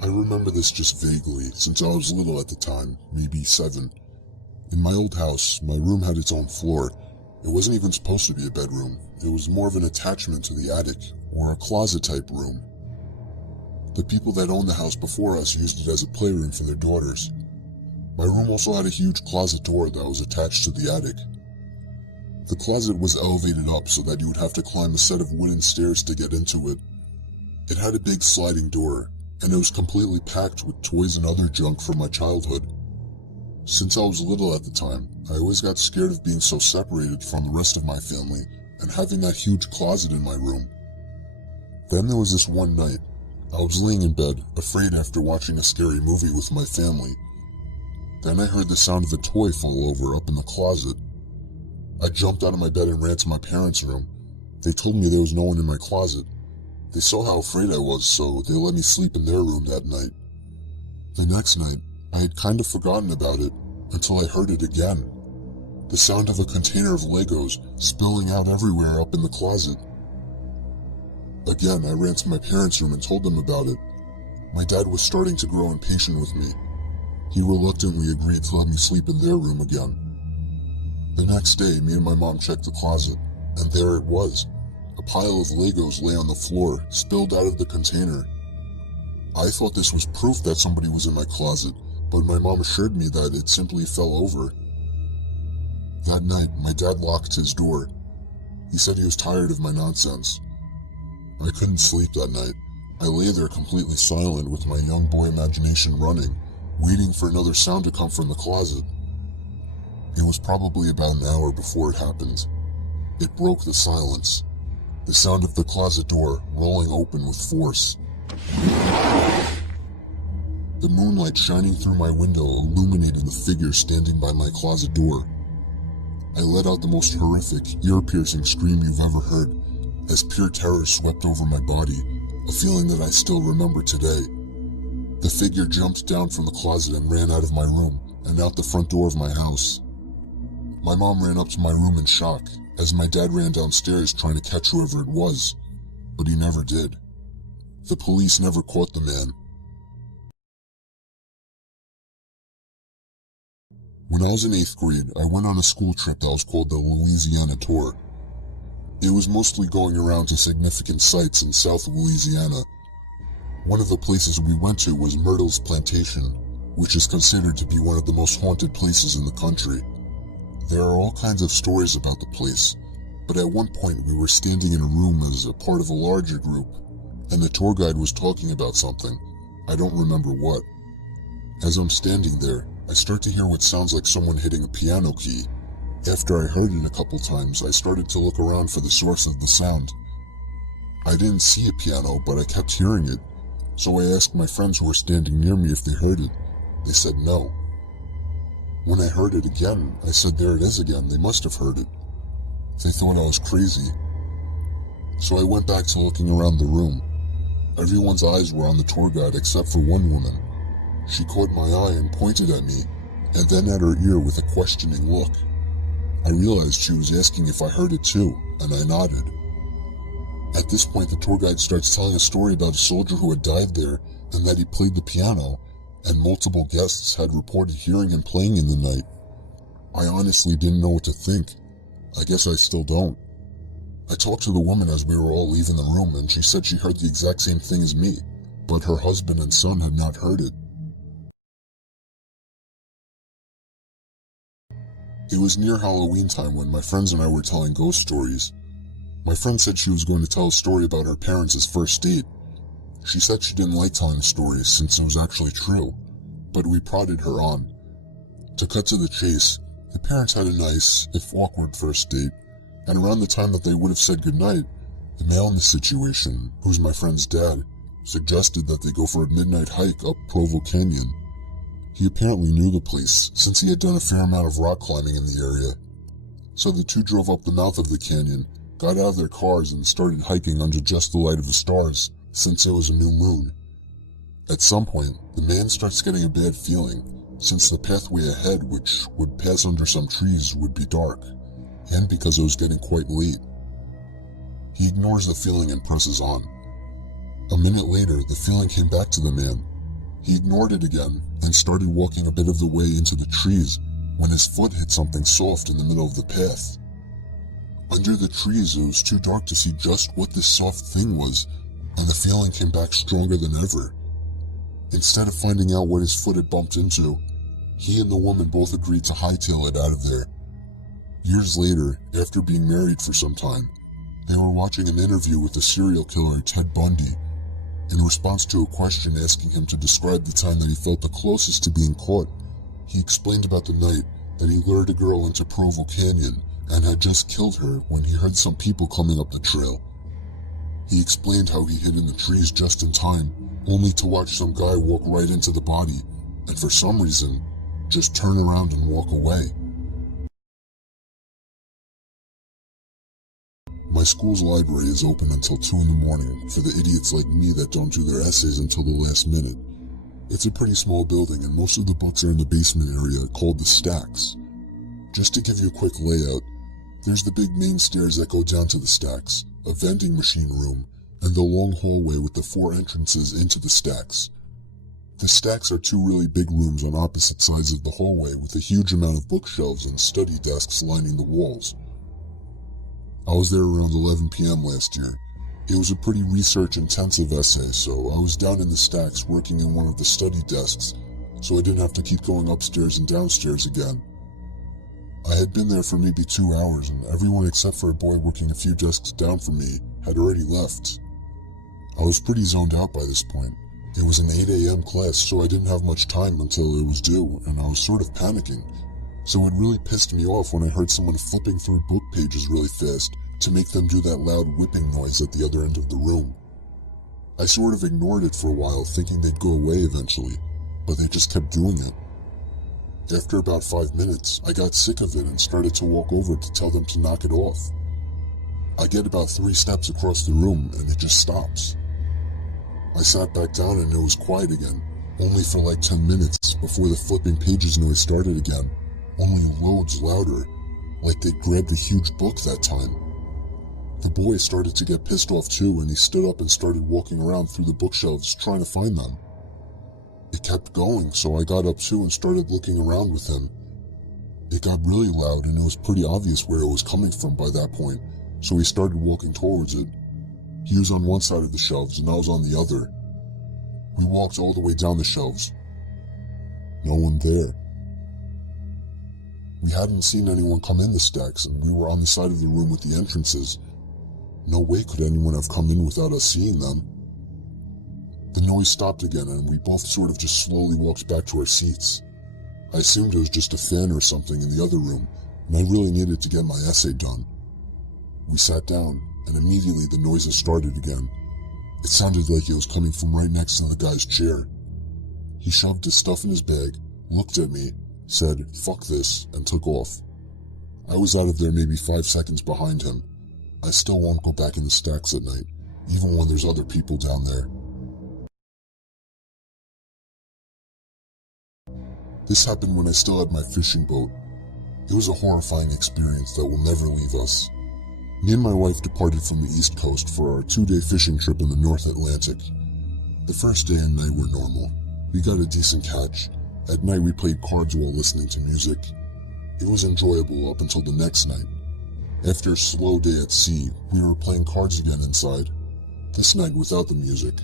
I remember this just vaguely, since I was little at the time, maybe 7. In my old house, my room had its own floor. It wasn't even supposed to be a bedroom. It was more of an attachment to the attic, or a closet-type room. The people that owned the house before us used it as a playroom for their daughters. My room also had a huge closet door that was attached to the attic. The closet was elevated up so that you would have to climb a set of wooden stairs to get into it. It had a big sliding door, and it was completely packed with toys and other junk from my childhood. Since I was little at the time, I always got scared of being so separated from the rest of my family and having that huge closet in my room. Then there was this one night. I was laying in bed, afraid after watching a scary movie with my family. Then I heard the sound of a toy fall over up in the closet. I jumped out of my bed and ran to my parents' room. They told me there was no one in my closet. They saw how afraid I was, so they let me sleep in their room that night. The next night, I had kind of forgotten about it until I heard it again. The sound of a container of Legos spilling out everywhere up in the closet. Again, I ran to my parents' room and told them about it. My dad was starting to grow impatient with me. He reluctantly agreed to let me sleep in their room again. The next day, me and my mom checked the closet, and there it was. A pile of Legos lay on the floor, spilled out of the container. I thought this was proof that somebody was in my closet, but my mom assured me that it simply fell over. That night, my dad locked his door. He said he was tired of my nonsense. I couldn't sleep that night. I lay there completely silent with my young boy imagination running, waiting for another sound to come from the closet. It was probably about an hour before it happened. It broke the silence. The sound of the closet door rolling open with force. The moonlight shining through my window illuminated the figure standing by my closet door. I let out the most horrific, ear-piercing scream you've ever heard, as pure terror swept over my body, a feeling that I still remember today. The figure jumped down from the closet and ran out of my room and out the front door of my house. My mom ran up to my room in shock, as my dad ran downstairs trying to catch whoever it was, but he never did. The police never caught the man. When I was in 8th grade, I went on a school trip that was called the Louisiana Tour. It was mostly going around to significant sites in South Louisiana. One of the places we went to was Myrtle's Plantation, which is considered to be one of the most haunted places in the country. There are all kinds of stories about the place, but at one point we were standing in a room as a part of a larger group, and the tour guide was talking about something. I don't remember what. As I'm standing there, I start to hear what sounds like someone hitting a piano key. After I heard it a couple times, I started to look around for the source of the sound. I didn't see a piano, but I kept hearing it, so I asked my friends who were standing near me if they heard it. They said no. When I heard it again, I said there it is again, they must have heard it. They thought I was crazy. So I went back to looking around the room. Everyone's eyes were on the tour guide except for one woman. She caught my eye and pointed at me, and then at her ear with a questioning look. I realized she was asking if I heard it too, and I nodded. At this point, the tour guide starts telling a story about a soldier who had died there, and that he played the piano, and multiple guests had reported hearing him playing in the night. I honestly didn't know what to think. I guess I still don't. I talked to the woman as we were all leaving the room, and she said she heard the exact same thing as me, but her husband and son had not heard it. It was near Halloween time when my friends and I were telling ghost stories. My friend said she was going to tell a story about her parents' first date. She said she didn't like telling stories since it was actually true, but we prodded her on. To cut to the chase, the parents had a nice, if awkward, first date, and around the time that they would have said goodnight, the male in the situation, who's my friend's dad, suggested that they go for a midnight hike up Provo Canyon. He apparently knew the place, since he had done a fair amount of rock climbing in the area. So the two drove up the mouth of the canyon, got out of their cars, and started hiking under just the light of the stars, since it was a new moon. At some point, the man starts getting a bad feeling, since the pathway ahead, which would pass under some trees, would be dark, and because it was getting quite late. He ignores the feeling and presses on. A minute later, the feeling came back to the man. He ignored it again and started walking a bit of the way into the trees when his foot hit something soft in the middle of the path. Under the trees, it was too dark to see just what this soft thing was, and the feeling came back stronger than ever. Instead of finding out what his foot had bumped into, he and the woman both agreed to hightail it out of there. Years later, after being married for some time, they were watching an interview with the serial killer Ted Bundy. In response to a question asking him to describe the time that he felt the closest to being caught, he explained about the night that he lured a girl into Provo Canyon and had just killed her when he heard some people coming up the trail. He explained how he hid in the trees just in time, only to watch some guy walk right into the body, and for some reason, just turn around and walk away. My school's library is open until 2 in the morning for the idiots like me that don't do their essays until the last minute. It's a pretty small building and most of the books are in the basement area called the stacks. Just to give you a quick layout, there's the big main stairs that go down to the stacks, a vending machine room, and the long hallway with the 4 entrances into the stacks. The stacks are 2 really big rooms on opposite sides of the hallway with a huge amount of bookshelves and study desks lining the walls. I was there around 11 p.m. last year. It was a pretty research-intensive essay, so I was down in the stacks working in one of the study desks, so I didn't have to keep going upstairs and downstairs again. I had been there for maybe 2 hours, and everyone except for a boy working a few desks down from me had already left. I was pretty zoned out by this point. It was an 8 a.m. class, so I didn't have much time until it was due, and I was sort of panicking. So it really pissed me off when I heard someone flipping through book pages really fast to make them do that loud whipping noise at the other end of the room. I sort of ignored it for a while, thinking they'd go away eventually, but they just kept doing it. After about 5 minutes, I got sick of it and started to walk over to tell them to knock it off. I get about 3 steps across the room and it just stops. I sat back down and it was quiet again, only for like 10 minutes before the flipping pages noise started again. Only loads louder, like they'd grabbed a huge book that time. The boy started to get pissed off too, and he stood up and started walking around through the bookshelves trying to find them. It kept going, so I got up too and started looking around with him. It got really loud and it was pretty obvious where it was coming from by that point, so he started walking towards it. He was on one side of the shelves and I was on the other. We walked all the way down the shelves. No one there. We hadn't seen anyone come in the stacks, and we were on the side of the room with the entrances. No way could anyone have come in without us seeing them. The noise stopped again, and we both sort of just slowly walked back to our seats. I assumed it was just a fan or something in the other room, and I really needed to get my essay done. We sat down, and immediately the noises started again. It sounded like it was coming from right next to the guy's chair. He shoved his stuff in his bag, looked at me, said, "Fuck this," and took off. I was out of there maybe 5 seconds behind him. I still won't go back in the stacks at night, even when there's other people down there. This happened when I still had my fishing boat. It was a horrifying experience that will never leave us. Me and my wife departed from the East Coast for our 2-day fishing trip in the North Atlantic. The first day and night were normal. We got a decent catch. At night we played cards while listening to music. It was enjoyable up until the next night. After a slow day at sea, we were playing cards again inside. This night without the music.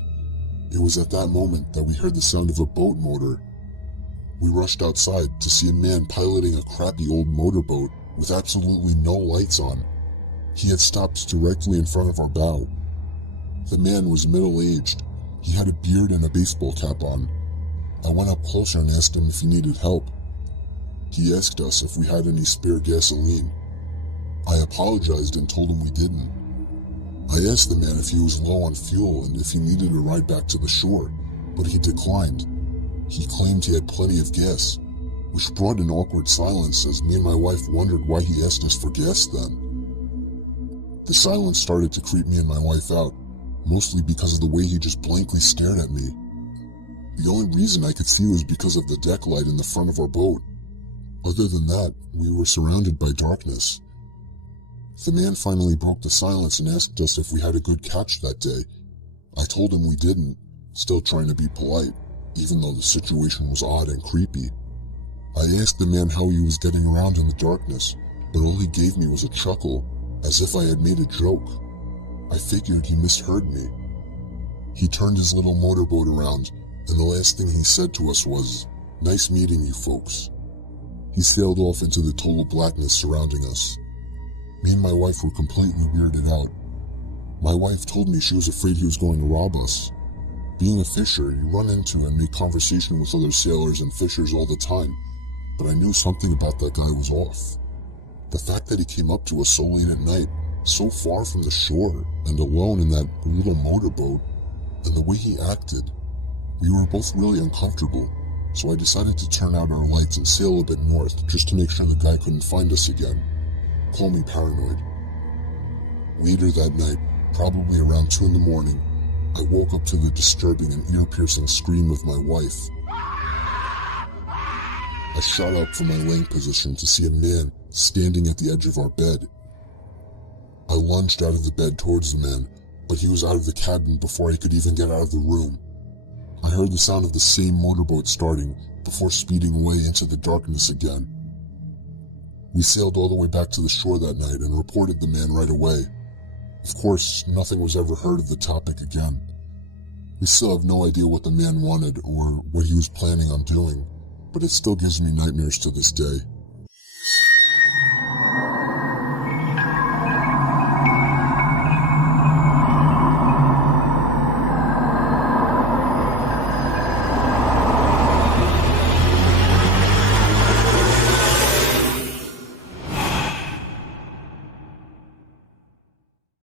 It was at that moment that we heard the sound of a boat motor. We rushed outside to see a man piloting a crappy old motorboat with absolutely no lights on. He had stopped directly in front of our bow. The man was middle-aged. He had a beard and a baseball cap on. I went up closer and asked him if he needed help. He asked us if we had any spare gasoline. I apologized and told him we didn't. I asked the man if he was low on fuel and if he needed a ride back to the shore, but he declined. He claimed he had plenty of gas, which brought an awkward silence as me and my wife wondered why he asked us for gas then. The silence started to creep me and my wife out, mostly because of the way he just blankly stared at me. The only reason I could see was because of the deck light in the front of our boat. Other than that, we were surrounded by darkness. The man finally broke the silence and asked us if we had a good catch that day. I told him we didn't, still trying to be polite. even though the situation was odd and creepy. I asked the man how he was getting around in the darkness, but all he gave me was a chuckle, as if I had made a joke. I figured he misheard me. He turned his little motorboat around, and the last thing he said to us was, "Nice meeting you folks." He sailed off into the total blackness surrounding us. Me and my wife were completely weirded out. My wife told me she was afraid he was going to rob us. Being a fisher, you run into and make conversation with other sailors and fishers all the time, but I knew something about that guy was off. The fact that he came up to us so late at night, so far from the shore, and alone in that little motorboat, and the way he acted, we were both really uncomfortable, so I decided to turn out our lights and sail a bit north just to make sure the guy couldn't find us again. Call me paranoid. Later that night, probably around 2 in the morning, I woke up to the disturbing and ear-piercing scream of my wife. I shot up from my laying position to see a man standing at the edge of our bed. I lunged out of the bed towards the man, but he was out of the cabin before I could even get out of the room. I heard the sound of the same motorboat starting before speeding away into the darkness again. We sailed all the way back to the shore that night and reported the man right away. Of course, nothing was ever heard of the topic again. We still have no idea what the man wanted or what he was planning on doing, but it still gives me nightmares to this day.